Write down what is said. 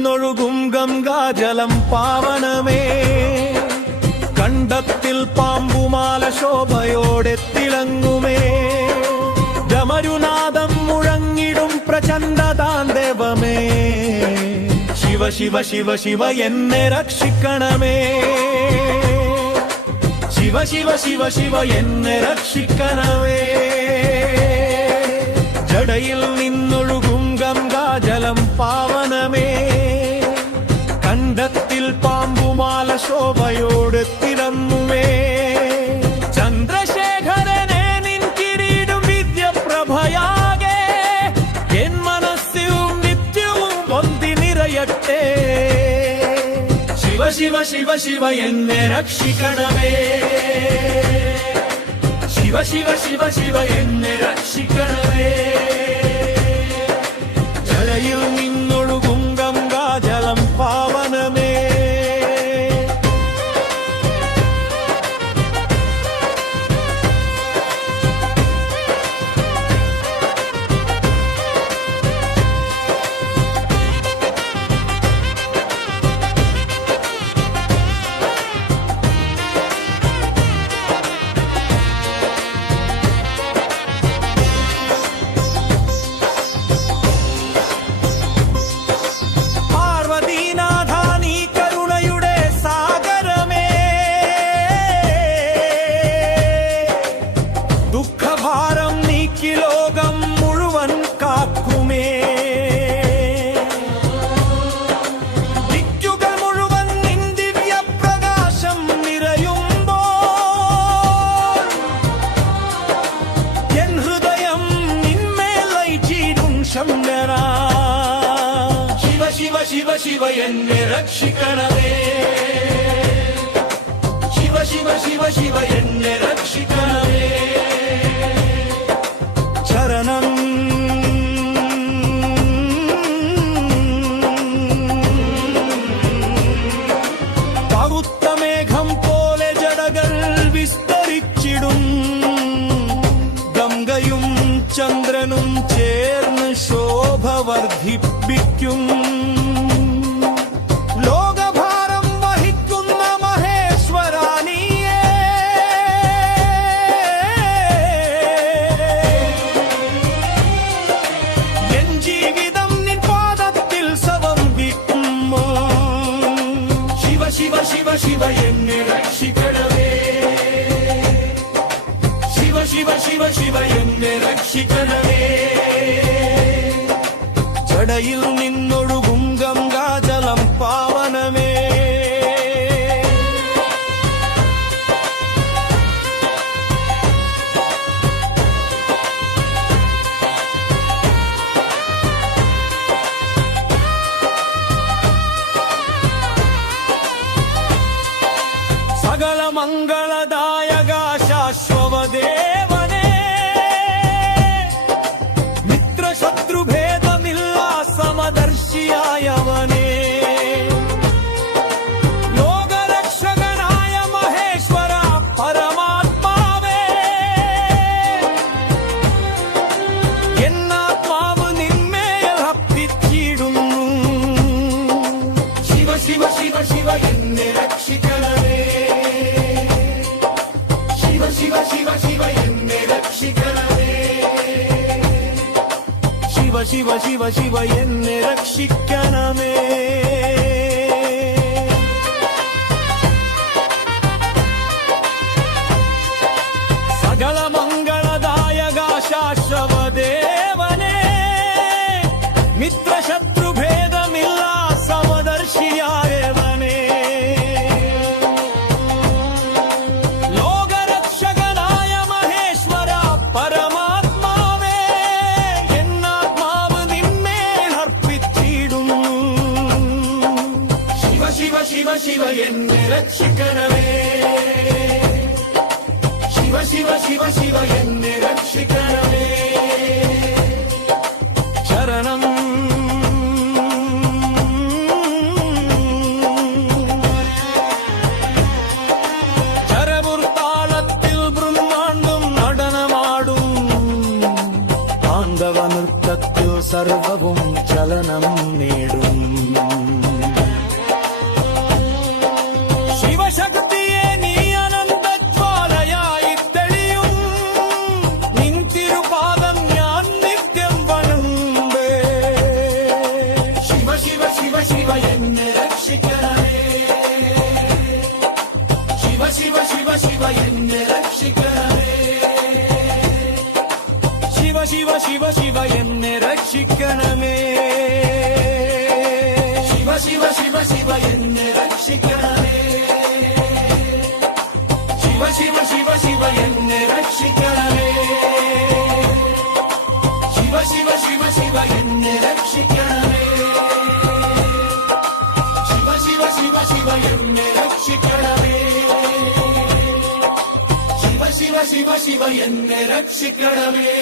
നിന്നൊഴുകും ഗംഗാജലം പാവനമേ. കണ്ടത്തിൽ പാമ്പുമാല ശോഭയോടെ തിളങ്ങുമേ. ഡമരുനാദം മുഴങ്ങിടും പ്രചണ്ഡതാണ്ഡവമേ. ശിവ ശിവ ശിവ ശിവ എന്നെ രക്ഷിക്കണമേ. ശിവ ശിവ ശിവ ശിവ എന്നെ രക്ഷിക്കണമേ. ജടയിൽ നിന്നൊഴുകും ഗംഗാജലം പാവനമേ. കണ്ടത്തിൽ പാമ്പുമാല ശോഭയോട് തിളങ്ങുമേ. ചന്ദ്രശേഖരനെ നിൻ കിരീടം വിദ്യപ്രഭയാകെ എൻ മനസ്സിലും നിത്യവും പൊന്തി നിറയട്ടെ. ശിവ ശിവ ശിവ ശിവ എന്നെ രക്ഷിക്കണമേ. ശിവ ശിവ ശിവ ശിവ എന്നെ രക്ഷിക്കണമേ. ജലയിൽ നിന്നൊഴുകും ഗംഗാജലം പാവനമേ. ദുഃഖഭാരം നീക്കി ലോകം മുഴുവൻ കാക്കുമേ. ദിക്കുകൾ മുഴുവൻ നിൻ ദിവ്യപ്രകാശം നിറയുമ്പോൾ എൻ ഹൃദയം നിന്മേൽ ലയിച്ചിടും ശങ്കര. ശിവ ശിവ ശിവ ശിവ എന്നെ രക്ഷിക്കണമേ. ശിവ ശിവ ശിവ ശിവ എന്നെ രക്ഷിക്കണമേ. ശരണം പൗത്ത മേഘം പോലെ ജടകൾ വിസ്തരിച്ചിടും. ഗംഗയും ചന്ദ്രനും ചേർന്ന് ശോഭ വർദ്ധിപ്പിക്കും. ലോകഭാരം വഹിക്കുന്ന മഹേശ്വരാനിയേ, എൻ ജീവിതം നിൻ പാദത്തിൽ സമർപ്പിക്കുമോ. ശിവ ശിവ ശിവ ശിവ എന്നെ രക്ഷിക്കണമേ. ശിവ ശിവ ശിവ ശിവ എന്നെ രക്ഷിക്കണമേ. ജടയിൽ നിന്നൊഴുകും ഗംഗാജലം പാവനമേ. സകല മംഗളദായക ശാശ്വതദേവനേ. മിത്രശത്രുഭേദമില്ല സമദർശിയായവനേ. ലോകരക്ഷകനായ മഹേശ്വര പരമാത്മാവേ, എന്നാത്മാവ് നിന്മേൽ അർപ്പിച്ചിടുന്നു. ശിവ ശിവ ശിവ ശിവ എന്നെ രക്ഷിക്കണമേ. ശിവ ശിവ ശിവ ശിവ എന്നെ രക്ഷിക്കണമേ. ശിവ ശിവ ശിവ ശിവ എന്നെ രക്ഷിക്കണമേ. സകല മംഗളദായക ശാശ്വതദേവനേ. മിത്രശത്രുഭേദമില്ല സമദർശിയായവനേ. ലോകരക്ഷകനായ മഹേശ്വര പരമാത്മാവേ, എന്നാത്മാവ് നിന്മേൽ അർപ്പിച്ചിടുന്നു. ശിവ ശിവ ശിവ ശിവ എന്നെ രക്ഷിക്കണമേ. ശിവ ശിവ ശിവ ശിവ എന്നെ രക്ഷിക്കണമേ. ശരണം ചരപുർത്താളത്തിൽ ബ്രഹ്മാണ്ഡം നടനമാടും. താണ്ഡവ നൃത്തത്തിൽ സർവവും ചലനം നേടും. ശിവ എന്നെ രക്ഷിക്കണമേ ശിവ ശിവ ശിവ ശിവ എന്നെ രക്ഷിക്കണമേ ശിവ ശിവ ശിവ ശിവ എന്നെ രക്ഷിക്കണമേ ശിവ ശിവ ശിവ ശിവ എന്നെ രക്ഷിക്കണമേ ശിവ ശിവ ശിവ ശിവ എന്നെ രക്ഷിക്കണമേ ശിവ ശിവ ശിവ ശിവ എന്നെ രക്ഷിക്കണമേ ശിവ ശിവ ശിവ ശിവ എന്നെ രക്ഷിക്കണമേ